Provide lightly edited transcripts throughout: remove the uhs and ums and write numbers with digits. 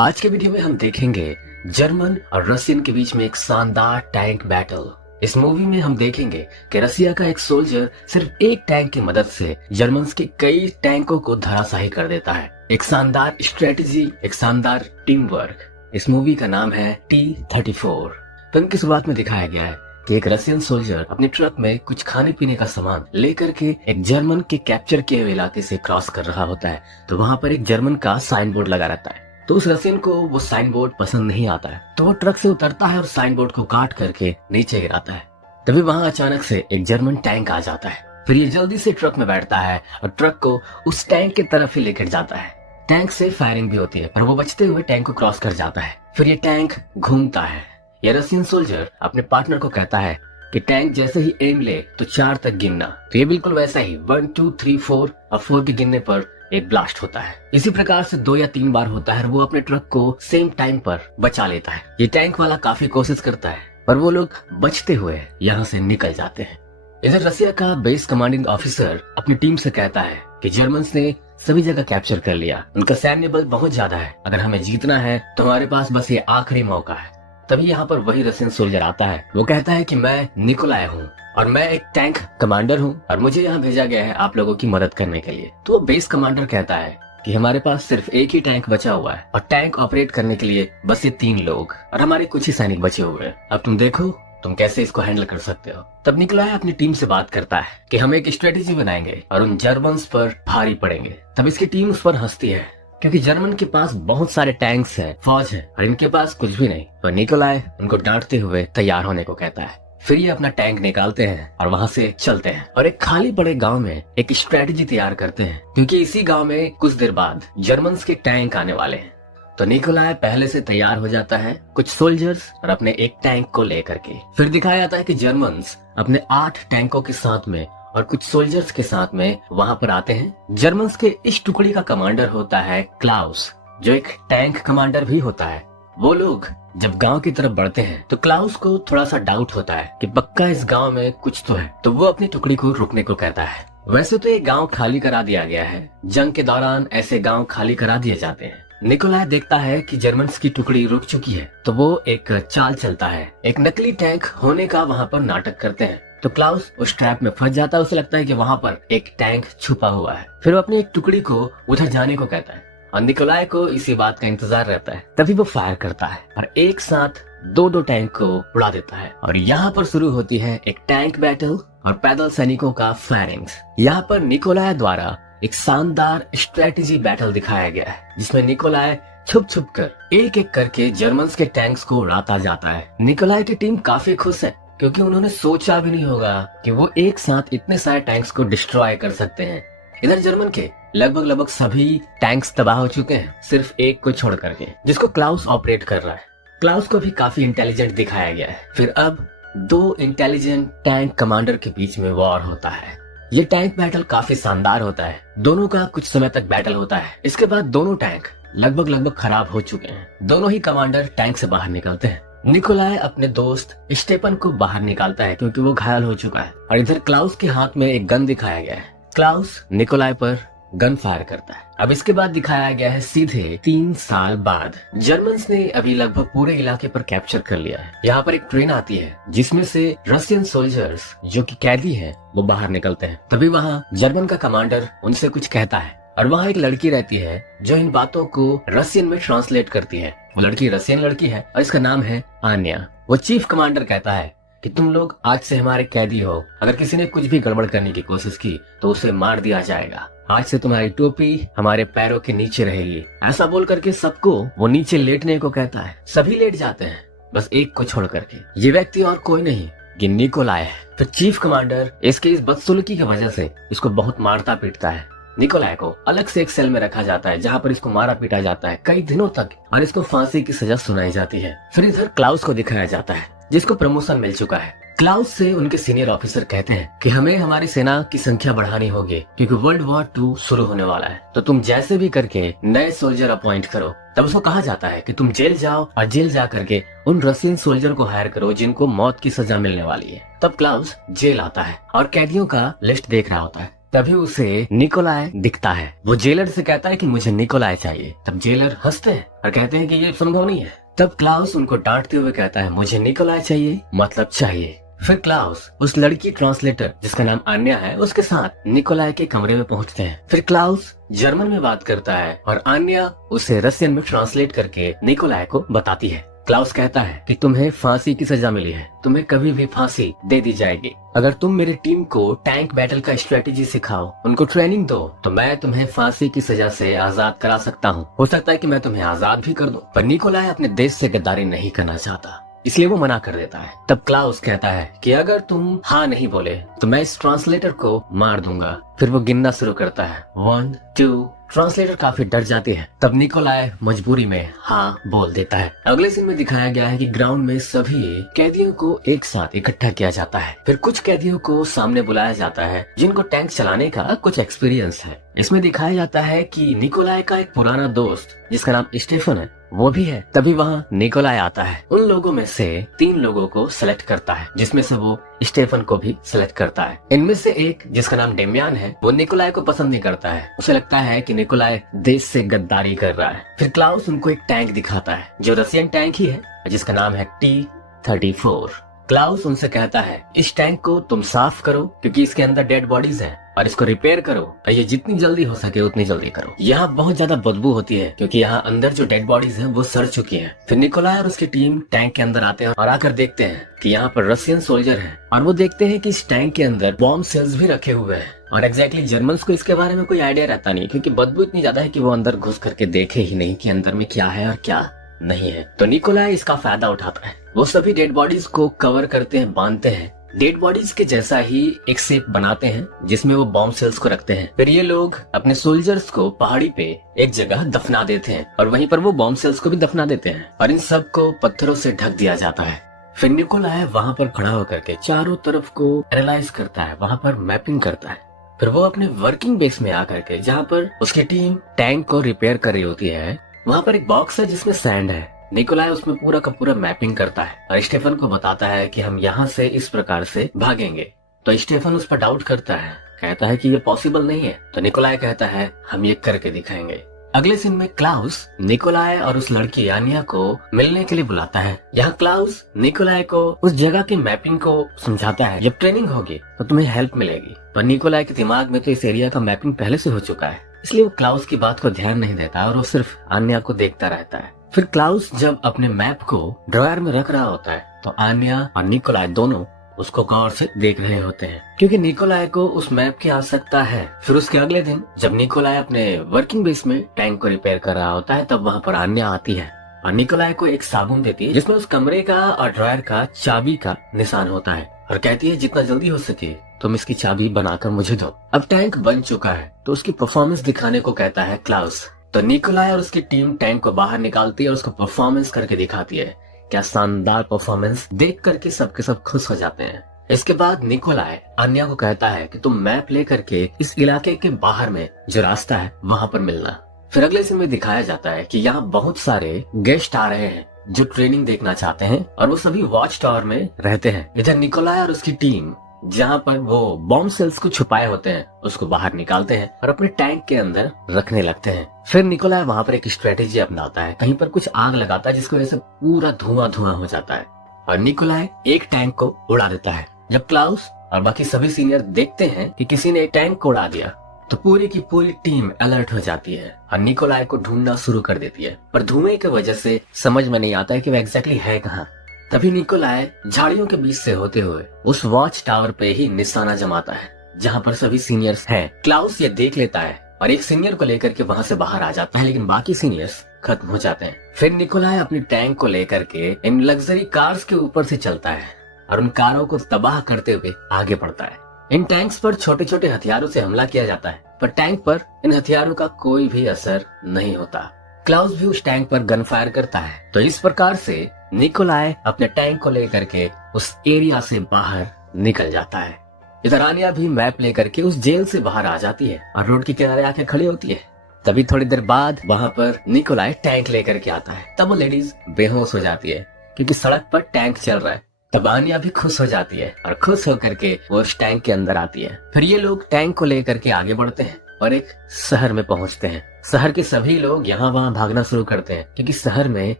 आज के वीडियो में हम देखेंगे जर्मन और रशियन के बीच में एक शानदार टैंक बैटल। इस मूवी में हम देखेंगे कि रसिया का एक सोल्जर सिर्फ एक टैंक की मदद से जर्मन्स के कई टैंकों को धराशायी कर देता है। एक शानदार स्ट्रेटेजी, एक शानदार टीम वर्क। इस मूवी का नाम है T-34। फिल्म की शुरुआत में दिखाया गया है कि एक रशियन सोल्जर अपने ट्रक में कुछ खाने पीने का सामान लेकर के एक जर्मन के कैप्चर किए हुए इलाके से क्रॉस कर रहा होता है। तो वहाँ पर एक जर्मन का साइन बोर्ड लगा रहता है। तो उस रशियन को वो साइन बोर्ड पसंद नहीं आता है, तो वो ट्रक से उतरता है और साइन बोर्ड को काट करके नीचे गिराता है। तभी वहाँ अचानक से एक जर्मन टैंक आ जाता है। फिर ये जल्दी से ट्रक में बैठता है और ट्रक को उस टैंक की तरफ ही लेकर जाता है। टैंक से फायरिंग भी होती है, पर वो बचते हुए टैंक को क्रॉस कर जाता है। फिर ये टैंक घूमता है। ये रशियन सोल्जर अपने पार्टनर को कहता है कि टैंक जैसे ही एम ले तो 4 तक गिनना। तो ये बिल्कुल वैसा ही 1 2 3 4 और 4 के गिनने पर एक ब्लास्ट होता है। इसी प्रकार से 2 या 3 बार होता है और वो अपने ट्रक को सेम टाइम पर बचा लेता है। ये टैंक वाला काफी कोशिश करता है, पर वो लोग बचते हुए यहाँ से निकल जाते हैं। इधर रसिया का बेस कमांडिंग ऑफिसर अपनी टीम से कहता है कि जर्मन्स ने सभी जगह कैप्चर कर लिया, उनका सैन्य बल बहुत ज्यादा है, अगर हमें जीतना है तो हमारे पास बस ये आखिरी मौका है। तभी यहाँ पर वही रशियन सोल्जर आता है। वो कहता है कि मैं निकोलाई हूँ और मैं एक टैंक कमांडर हूँ और मुझे यहाँ भेजा गया है आप लोगों की मदद करने के लिए। तो बेस कमांडर कहता है कि हमारे पास सिर्फ एक ही टैंक बचा हुआ है और टैंक ऑपरेट करने के लिए बस ये 3 लोग और हमारे कुछ ही सैनिक बचे हुए हैं। अब तुम देखो तुम कैसे इसको हैंडल कर सकते हो। तब निकोलाई अपनी टीम से बात करता है कि हम एक स्ट्रेटेजी बनाएंगे और उन जर्मन्स पर भारी पड़ेंगे। तब इसकी टीम उस पर हंसती है क्योंकि जर्मन के पास बहुत सारे टैंक्स हैं, फौज है और इनके पास कुछ भी नहीं। तो निकोलाई उनको डांटते हुए तैयार होने को कहता है। फिर ये अपना टैंक निकालते हैं और वहाँ से चलते हैं और एक खाली पड़े गांव में एक स्ट्रेटेजी तैयार करते हैं, क्योंकि इसी गांव में कुछ देर बाद जर्मन्स के टैंक आने वाले हैं। तो निकोलाई पहले से तैयार हो जाता है कुछ सोल्जर्स और अपने एक टैंक को लेकर के। फिर दिखाया जाता है कि जर्मन्स अपने 8 टैंकों के साथ में और कुछ सोल्जर्स के साथ में वहाँ पर आते हैं। जर्मन्स के इस टुकड़ी का कमांडर होता है क्लाउस, जो एक टैंक कमांडर भी होता है। वो लोग जब गांव की तरफ बढ़ते हैं तो क्लाउस को थोड़ा सा डाउट होता है कि पक्का इस गांव में कुछ तो है, तो वो अपनी टुकड़ी को रुकने को कहता है। वैसे तो ये गांव खाली करा दिया गया है, जंग के दौरान ऐसे गांव खाली करा दिए जाते हैं। निकोलाई देखता है कि जर्मन्स की टुकड़ी रुक चुकी है, तो वो एक चाल चलता है, एक नकली टैंक होने का वहाँ पर नाटक करते हैं। तो क्लाउस उस ट्रैप में फंस जाता है। उसे लगता है कि वहाँ पर एक टैंक छुपा हुआ है। फिर वो अपनी एक टुकड़ी को उधर जाने को कहता है और निकोलाई को इसी बात का इंतजार रहता है। तभी वो फायर करता है और एक साथ 2 टैंक को उड़ा देता है और यहाँ पर शुरू होती है एक टैंक बैटल और पैदल सैनिकों का फायरिंग्स। यहाँ पर निकोलाई द्वारा एक शानदार स्ट्रेटेजी बैटल दिखाया गया है, जिसमें निकोलाई छुप छुप कर एक एक करके जर्मन्स के टैंक्स को उड़ाता जाता है। निकोलाई की टीम काफी खुश है, क्योंकि उन्होंने सोचा भी नहीं होगा कि वो एक साथ इतने सारे टैंक्स को डिस्ट्रॉय कर सकते हैं। इधर जर्मन के लगभग सभी टैंक्स तबाह हो चुके हैं, सिर्फ एक को छोड़ करके, जिसको क्लाउस ऑपरेट कर रहा है। क्लाउस को भी काफी इंटेलिजेंट दिखाया गया है। फिर अब 2 इंटेलिजेंट टैंक कमांडर के बीच में वॉर होता है। ये टैंक बैटल काफी शानदार होता है। दोनों का कुछ समय तक बैटल होता है। इसके बाद दोनों टैंक लगभग खराब हो चुके हैं। दोनों ही कमांडर टैंक से बाहर निकलते हैं। निकोलाई अपने दोस्त स्टेपन को बाहर निकालता है क्योंकि वो घायल हो चुका है और इधर क्लाउस के हाथ में एक गन दिखाया गया है। क्लाउस निकोलाई पर गन फायर करता है। अब इसके बाद दिखाया गया है सीधे 3 साल बाद। जर्मन्स ने अभी लगभग पूरे इलाके पर कैप्चर कर लिया है। यहाँ पर एक ट्रेन आती है जिसमें से रशियन सोल्जर्स जो कि कैदी हैं वो बाहर निकलते हैं। तभी वहाँ जर्मन का कमांडर उनसे कुछ कहता है और वहाँ एक लड़की रहती है जो इन बातों को रशियन में ट्रांसलेट करती है। वो लड़की रशियन लड़की है और इसका नाम है आन्या। वो चीफ कमांडर कहता है कि तुम लोग आज से हमारे कैदी हो, अगर किसी ने कुछ भी गड़बड़ करने की कोशिश की तो उसे मार दिया जाएगा। आज से तुम्हारी टोपी हमारे पैरों के नीचे रहेगी। ऐसा बोल करके सबको वो नीचे लेटने को कहता है। सभी लेट जाते हैं, बस एक को छोड़ करके। ये व्यक्ति और कोई नहीं, ये निकोलाई है। तो चीफ कमांडर इसके इस बदसलूकी की वजह से इसको बहुत मारता पीटता है। निकोलाई को अलग से एक सेल में रखा जाता है, जहाँ पर इसको मारा पीटा जाता है कई दिनों तक और इसको फांसी की सजा सुनाई जाती है। फिर इधर क्लाउस को दिखाया जाता है, जिसको प्रमोशन मिल चुका है। क्लाउस से उनके सीनियर ऑफिसर कहते हैं कि हमें हमारी सेना की संख्या बढ़ानी होगी, क्योंकि वर्ल्ड वॉर 2 शुरू होने वाला है। तो तुम जैसे भी करके नए सोल्जर अपॉइंट करो। तब उसको कहा जाता है कि तुम जेल जाओ और जेल जा करके उन रशियन सोल्जर को हायर करो जिनको मौत की सजा मिलने वाली है। तब क्लाउस जेल आता है और कैदियों का लिस्ट देख रहा होता है। तभी उसे निकोलाय दिखता है। वो जेलर से कहता है कि मुझे निकोलाय चाहिए। तब जेलर हंसते हैं और कहते हैं कि ये संभव नहीं है। तब क्लाउस उनको डांटते हुए कहता है मुझे निकोलाय चाहिए मतलब चाहिए। फिर क्लाउस उस लड़की ट्रांसलेटर जिसका नाम अन्या है उसके साथ निकोलाय के कमरे में पहुंचते हैं। फिर क्लाउस जर्मन में बात करता है और अन्या उसे रशियन में ट्रांसलेट करके निकोलाय को बताती है। क्लाउस कहता है कि तुम्हें फांसी की सजा मिली है, तुम्हें कभी भी फांसी दे दी जाएगी। अगर तुम मेरी टीम को टैंक बैटल का स्ट्रेटेजी सिखाओ, उनको ट्रेनिंग दो, तो मैं तुम्हें फांसी की सजा से आजाद करा सकता हूँ। हो सकता है कि मैं तुम्हें आजाद भी कर दूं। पर निकोलाय अपने देश से गद्दारी नहीं करना चाहता, इसलिए वो मना कर देता है। तब क्लाउस कहता है कि अगर तुम हाँ नहीं बोले तो मैं इस ट्रांसलेटर को मार दूंगा। फिर वो गिनना शुरू करता है 1 2। ट्रांसलेटर काफी डर जाती है। तब निकोलाय मजबूरी में हाँ बोल देता है। अगले सीन में दिखाया गया है कि ग्राउंड में सभी कैदियों को एक साथ इकट्ठा किया जाता है। फिर कुछ कैदियों को सामने बुलाया जाता है जिनको टैंक चलाने का कुछ एक्सपीरियंस है। इसमें दिखाया जाता है कि निकोलाय का एक पुराना दोस्त जिसका नाम स्टीफन है वो भी है। तभी वहाँ निकोलाय आता है। उन लोगों में से 3 लोगों को सेलेक्ट करता है, जिसमें से वो स्टेफन को भी सेलेक्ट करता है। इनमें से एक जिसका नाम डेमियान है वो निकोलाय को पसंद नहीं करता है। उसे लगता है कि निकोलाय देश से गद्दारी कर रहा है। फिर क्लाउस उनको एक टैंक दिखाता है जो रशियन टैंक ही है जिसका नाम है T-34। क्लाउस उनसे कहता है इस टैंक को तुम साफ करो क्योंकि इसके अंदर डेड बॉडीज हैं, और इसको रिपेयर करो और ये जितनी जल्दी हो सके उतनी जल्दी करो। यहाँ बहुत ज्यादा बदबू होती है क्योंकि यहाँ अंदर जो डेड बॉडीज हैं वो सड़ चुकी हैं। फिर निकोलाय और उसकी टीम टैंक के अंदर आते हैं और आकर देखते हैं कि यहाँ पर रशियन सोल्जर हैं, और वो देखते हैं कि इस टैंक के अंदर बॉम्ब सेल्स भी रखे हुए हैं। और एग्जैक्टली जर्मन्स को इसके बारे में कोई आइडिया रहता नहीं क्योंकि बदबू इतनी ज्यादा है कि वो अंदर घुस करके देखे ही नहीं कि अंदर में क्या है और क्या नहीं है। तो निकोलाय इसका फायदा उठाता है। वो सभी डेड बॉडीज को कवर करते हैं, बांधते हैं, डेड बॉडीज के जैसा ही एक शेप बनाते हैं जिसमें वो बॉम्ब सेल्स को रखते हैं। फिर ये लोग अपने सोल्जर्स को पहाड़ी पे एक जगह दफना देते हैं और वहीं पर वो बॉम्ब सेल्स को भी दफना देते हैं और इन सब को पत्थरों से ढक दिया जाता है। फिर निकोलाय वहाँ पर खड़ा होकर के चारों तरफ को एनालाइज करता है, वहाँ पर मैपिंग करता है। फिर वो अपने वर्किंग बेस में आकर के जहाँ पर उसकी टीम टैंक को रिपेयर कर रही होती है, वहाँ पर एक बॉक्स है जिसमें सैंड है। निकोलाय उसमें पूरा का पूरा मैपिंग करता है और स्टेफन को बताता है कि हम यहाँ से इस प्रकार से भागेंगे। तो स्टेफन उस पर डाउट करता है, कहता है कि ये पॉसिबल नहीं है। तो निकोलाय कहता है हम ये करके दिखाएंगे। अगले सीन में क्लाउस निकोलाय और उस लड़की यानिया को मिलने के लिए बुलाता है। यहाँ क्लाउस निकोलाय को उस जगह की मैपिंग को समझाता है, जब ट्रेनिंग होगी तो तुम्हें हेल्प मिलेगी। पर निकोलाय के दिमाग में तो इस एरिया का मैपिंग पहले से हो चुका है, इसलिए वो क्लाउस की बात को ध्यान नहीं देता और वो सिर्फ आन्या को देखता रहता है। फिर क्लाउस जब अपने मैप को ड्रॉयर में रख रहा होता है तो आन्या और निकोलाय दोनों उसको गौर से देख रहे होते हैं क्योंकि निकोलाय को उस मैप की आवश्यकता है। फिर उसके अगले दिन जब निकोलाय अपने वर्किंग बेस में टैंक को रिपेयर कर रहा होता है तब वहाँ पर आन्या आती है और निकोलाय को एक साबुन देती है जिसमें उस कमरे का और ड्रॉयर का चाबी का निशान होता है और कहती है जितना जल्दी हो सके तुम इसकी चाबी बनाकर मुझे दो। अब टैंक बन चुका है तो उसकी परफॉर्मेंस दिखाने को कहता है क्लाउस। तो निकोलाय और उसकी टीम टैंक को बाहर निकालती है और उसको परफॉर्मेंस करके दिखाती है। क्या शानदार परफॉर्मेंस देख करके सबके सब खुश हो जाते हैं। इसके बाद निकोलाय अन्या को कहता है कि तुम मैप ले करके इस इलाके के बाहर में जो रास्ता है वहाँ पर मिलना। फिर अगले सीन में दिखाया जाता है कि यहाँ बहुत सारे गेस्ट आ रहे हैं जो ट्रेनिंग देखना चाहते हैं और वो सभी वॉच टावर में रहते हैं। इधर निकोलाय और उसकी टीम जहाँ पर वो बॉम्ब सेल्स को छुपाए होते हैं उसको बाहर निकालते हैं और अपने टैंक के अंदर रखने लगते हैं। फिर निकोलाय वहाँ पर एक स्ट्रेटेजी अपनाता है, कहीं पर कुछ आग लगाता है जिसकी वजह से पूरा धुआं धुआं हो जाता है और निकोलाय एक टैंक को उड़ा देता है। जब क्लाउस और बाकी सभी सीनियर देखते हैं कि किसी ने एक टैंक को उड़ा दिया तो पूरी की पूरी टीम अलर्ट हो जाती है और निकोलाय को ढूंढना शुरू कर देती है, पर धुएं की वजह से समझ में नहीं आता है कि वो एग्जैक्टली है कहाँ। तभी निकोलाय झाड़ियों के बीच से होते हुए उस वॉच टावर पे ही निशाना जमाता है जहाँ पर सभी सीनियर्स हैं। क्लाउस ये देख लेता है और एक सीनियर को लेकर के वहाँ से बाहर आ जाता है, लेकिन बाकी सीनियर्स खत्म हो जाते हैं। फिर निकोलाय अपनी टैंक को लेकर के इन लग्जरी कार्स के ऊपर से चलता है और उन कारों को तबाह करते हुए आगे बढ़ता है। इन टैंक्स पर छोटे छोटे हथियारों से हमला किया जाता है, पर टैंक पर इन हथियारों का कोई भी असर नहीं होता। क्लाउस भी उस टैंक पर गन फायर करता है। तो इस प्रकार से निकोलाय अपने टैंक को लेकर के उस एरिया से बाहर निकल जाता है। इधर आन्या भी मैप लेकर के उस जेल से बाहर आ जाती है और रोड के किनारे आके खड़ी होती है। तभी थोड़ी देर बाद वहाँ पर निकोलाय टैंक लेकर के आता है। तब वो लेडीज बेहोश हो जाती है क्योंकि सड़क पर टैंक चल रहा है तब आनिया भी खुश हो जाती है और खुश होकर के वो उस टैंक के अंदर आती है। फिर ये लोग टैंक को लेकर के आगे बढ़ते हैं और एक शहर में पहुंचते हैं। शहर के सभी लोग यहाँ वहाँ भागना शुरू करते हैं क्योंकि शहर में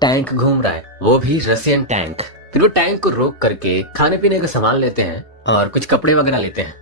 टैंक घूम रहा है, वो भी रशियन टैंक। फिर वो टैंक को रोक करके खाने पीने का सामान लेते हैं और कुछ कपड़े वगैरह लेते हैं।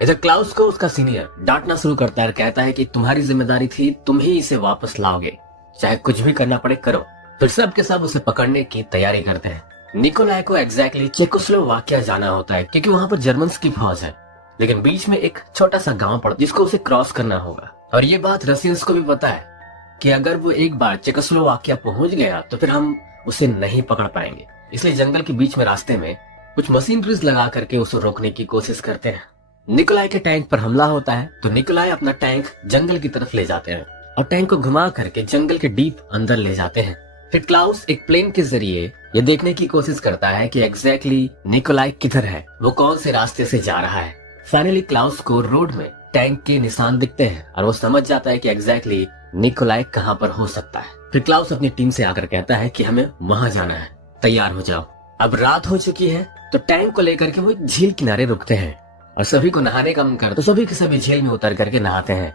इधर क्लाउस को उसका सीनियर डांटना शुरू करता है और कहता है कि तुम्हारी जिम्मेदारी थी, तुम ही इसे वापस लाओगे, चाहे कुछ भी करना पड़े करो। फिर सब के सब उसे पकड़ने की तैयारी करते हैं। निकोलाई को एग्जैक्टली चेकोस्लोवाकिया जाना होता है क्योंकि वहाँ पर जर्मन्स की फौज है, लेकिन बीच में एक छोटा सा गांव पड़ता जिसको उसे क्रॉस करना होगा। और ये बात रशियंस को भी पता है कि अगर वो एक बार चेकोस्लोवाकिया पहुंच गया तो फिर हम उसे नहीं पकड़ पाएंगे। इसलिए जंगल के बीच में रास्ते में कुछ मशीनरीज लगा करके उसे रोकने की कोशिश करते हैं। निकोलाई के टैंक पर हमला होता है तो निकोलाई अपना टैंक जंगल की तरफ ले जाते हैं और टैंक को घुमा करके जंगल के डीप अंदर ले जाते हैं। फिर क्लाउस एक प्लेन के जरिए ये देखने की कोशिश करता है कि एग्जैक्टली निकोलाई किधर है, वो कौन से रास्ते से जा रहा है। फाइनली क्लाउस को रोड में टैंक के निशान दिखते हैं और वो समझ जाता है कि एग्जैक्टली निकोलाई कहाँ पर हो सकता है। फिर क्लाउस अपनी टीम से आकर कहता है कि हमें वहां जाना है, तैयार हो जाओ। अब रात हो चुकी है तो टैंक को लेकर के वो एक झील किनारे रुकते हैं और सभी को नहाने का मन करता तो सभी के सभी झील में उतर करके नहाते हैं।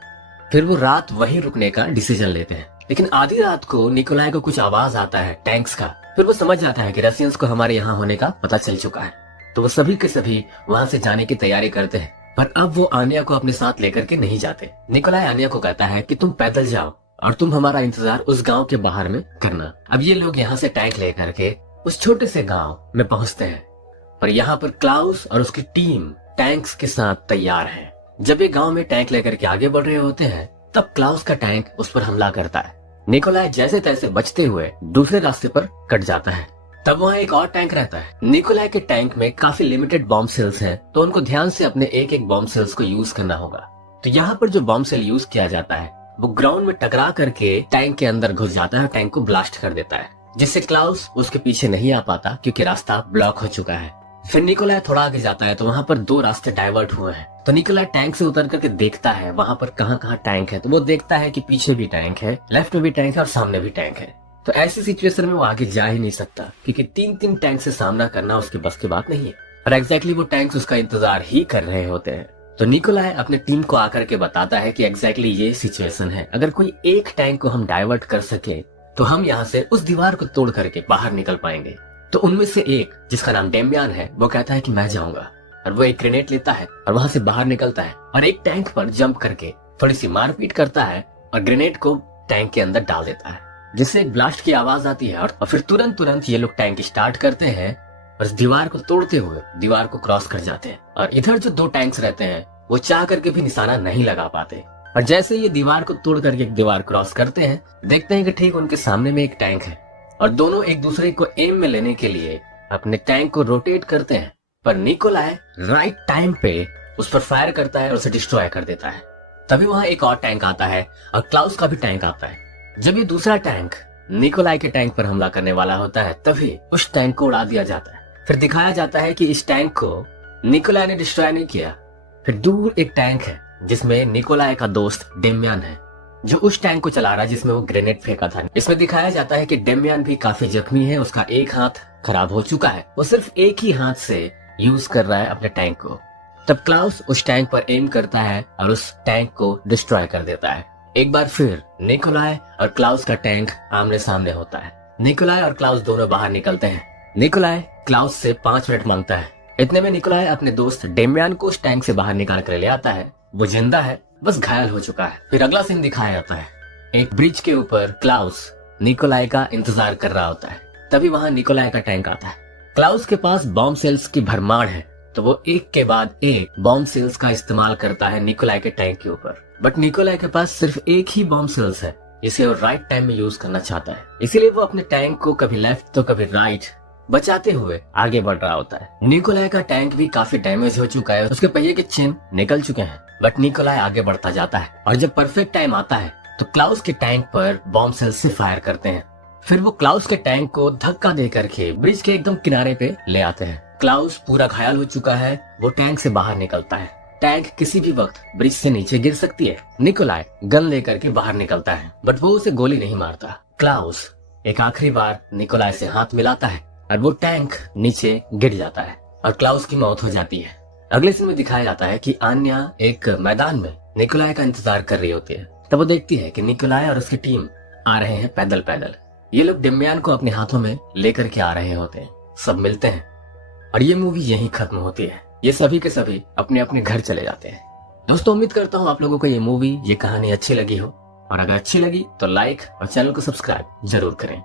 फिर वो रात वहीं रुकने का डिसीजन लेते हैं, लेकिन आधी रात को निकोलाई को कुछ आवाज आता है टैंक्स का। फिर वो समझ जाता है कि रशियंस को हमारे यहाँ होने का पता चल चुका है, तो वो सभी के सभी वहाँ से जाने की तैयारी करते हैं। पर अब वो आनिया को अपने साथ लेकर के नहीं जाते। निकोलाई आनिया को कहता है कि तुम पैदल जाओ और तुम हमारा इंतजार उस गांव के बाहर में करना। अब ये लोग यहाँ से टैंक लेकर के उस छोटे से गांव में पहुंचते हैं, पर यहाँ पर क्लाउस और उसकी टीम टैंक्स के साथ तैयार है। जब ये गांव में टैंक लेकर के आगे बढ़ रहे होते हैं तब क्लाउस का टैंक उस पर हमला करता है। निकोलाई जैसे तैसे बचते हुए दूसरे रास्ते पर कट जाता है। तब वहाँ एक और टैंक रहता है। निकोलाई के टैंक में काफी लिमिटेड बॉम्ब सेल्स हैं, तो उनको ध्यान से अपने एक एक बॉम्ब सेल्स को यूज करना होगा। तो यहाँ पर जो बॉम्ब सेल यूज किया जाता है वो ग्राउंड में टकरा करके टैंक के अंदर घुस जाता है, टैंक को ब्लास्ट कर देता है, जिससे क्लाउस उसके पीछे नहीं आ पाता क्योंकि रास्ता ब्लॉक हो चुका है। फिर निकोलाई थोड़ा आगे जाता है तो वहाँ पर दो रास्ते डाइवर्ट हुए हैं। तो निकोलाई टैंक से उतर करके देखता है वहाँ पर कहाँ कहाँ टैंक है। तो वो देखता है कि पीछे भी टैंक है, लेफ्ट में भी टैंक है और सामने भी टैंक है। तो ऐसी सिचुएशन में वो आगे जा ही नहीं सकता क्योंकि तीन टैंक से सामना करना उसके बस की बात नहीं है। और एग्जैक्टली वो टैंक्स उसका इंतजार ही कर रहे होते हैं। तो निकोलाई अपने टीम को आकर के बताता है कि एग्जैक्टली ये सिचुएशन है, अगर कोई एक टैंक को हम डाइवर्ट कर सके तो हम यहाँ से उस दीवार को तोड़ करके बाहर निकल पाएंगे। तो उनमें से एक जिसका नाम डेमियान है वो कहता है कि मैं जाऊंगा, और वो एक ग्रेनेड लेता है और वहां से बाहर निकलता है और एक टैंक पर जंप करके थोड़ी सी मारपीट करता है और ग्रेनेड को टैंक के अंदर डाल देता है, जिससे एक ब्लास्ट की आवाज आती है। और फिर तुरंत ये लोग टैंक स्टार्ट करते हैं और इस दीवार को तोड़ते हुए दीवार को क्रॉस कर जाते हैं। और इधर जो दो टैंक्स रहते हैं वो चाह करके भी निशाना नहीं लगा पाते। और जैसे ये दीवार को तोड़ करके एक दीवार क्रॉस करते हैं, देखते हैं कि ठीक उनके सामने में एक टैंक है और दोनों एक दूसरे को एम में लेने के लिए अपने टैंक को रोटेट करते हैं। पर निकोलाई राइट टाइम पे उस पर फायर करता है और उसे डिस्ट्रॉय कर देता है। तभी वहां एक और टैंक आता है और क्लाउस का भी टैंक आता है। जब ये दूसरा टैंक निकोलाई के टैंक पर हमला करने वाला होता है तभी उस टैंक को उड़ा दिया जाता है। फिर दिखाया जाता है कि इस टैंक को निकोलाई ने डिस्ट्रॉय नहीं किया। फिर दूर एक टैंक है जिसमें निकोलाई का दोस्त डेमियान है, जो उस टैंक को चला रहा है जिसमें वो ग्रेनेड फेंका था। इसमें दिखाया जाता है कि डेमियान भी काफी जख्मी है, उसका एक हाथ खराब हो चुका है, वो सिर्फ एक ही हाथ से यूज कर रहा है अपने टैंक को। तब क्लाउस उस टैंक पर एम करता है और उस टैंक को डिस्ट्रॉय कर देता है। एक बार फिर निकोलाई और क्लाउस का टैंक आमने सामने होता है। निकोलाई और क्लाउस दोनों बाहर निकलते हैं। निकोलाई क्लाउस से 5 मिनट मांगता है। इतने में निकोलाई अपने दोस्त डेमियान को उस टैंक से बाहर निकाल कर ले आता है। वो जिंदा है, बस घायल हो चुका है। फिर अगला सीन दिखाया जाता है, एक ब्रिज के ऊपर क्लाउस निकोलाई का इंतजार कर रहा होता है। तभी वहां निकोलाई का टैंक आता है। क्लाउस के पास बॉम्ब सेल्स की भरमार है, तो वो एक के बाद एक बॉम्ब सेल्स का इस्तेमाल करता है निकोलाई के टैंक के ऊपर। बट निकोलाई के पास सिर्फ एक ही बॉम्ब सेल्स है, इसे वो राइट टाइम में यूज करना चाहता है। इसीलिए वो अपने टैंक को कभी लेफ्ट तो कभी राइट बचाते हुए आगे बढ़ रहा होता है। निकोलाई का टैंक भी काफी डैमेज हो चुका है, उसके पहिए के चिन्ह निकल चुके हैं, बट निकोलाई आगे बढ़ता जाता है। और जब परफेक्ट टाइम आता है तो क्लाउस के टैंक पर बॉम्ब सेल से फायर करते हैं। फिर वो क्लाउस के टैंक को धक्का दे करके ब्रिज के एकदम किनारे पे ले आते हैं। क्लाउस पूरा घायल हो चुका है, वो टैंक से बाहर निकलता है। टैंक किसी भी वक्त ब्रिज से नीचे गिर सकती है। निकोलाई गन लेकर के बाहर निकलता है, बट वो उसे गोली नहीं मारता। क्लाउस एक आखिरी बार निकोलाई से हाथ मिलाता है और वो टैंक नीचे गिर जाता है और क्लाउस की मौत हो जाती है। अगले सीन में दिखाया जाता है कि आन्या एक मैदान में निकोलाई का इंतजार कर रही होती है। तब वो देखती है कि निकोलाई और उसकी टीम आ रहे हैं पैदल पैदल। ये लोग डेमियान को अपने हाथों में लेकर के आ रहे होते हैं। सब मिलते हैं और ये मूवी यहीं खत्म होती है। ये सभी के सभी अपने अपने घर चले जाते हैं। दोस्तों, उम्मीद करता हूँ आप लोगों को ये मूवी, ये कहानी अच्छी लगी हो, और अगर अच्छी लगी तो लाइक और चैनल को सब्सक्राइब जरूर करें।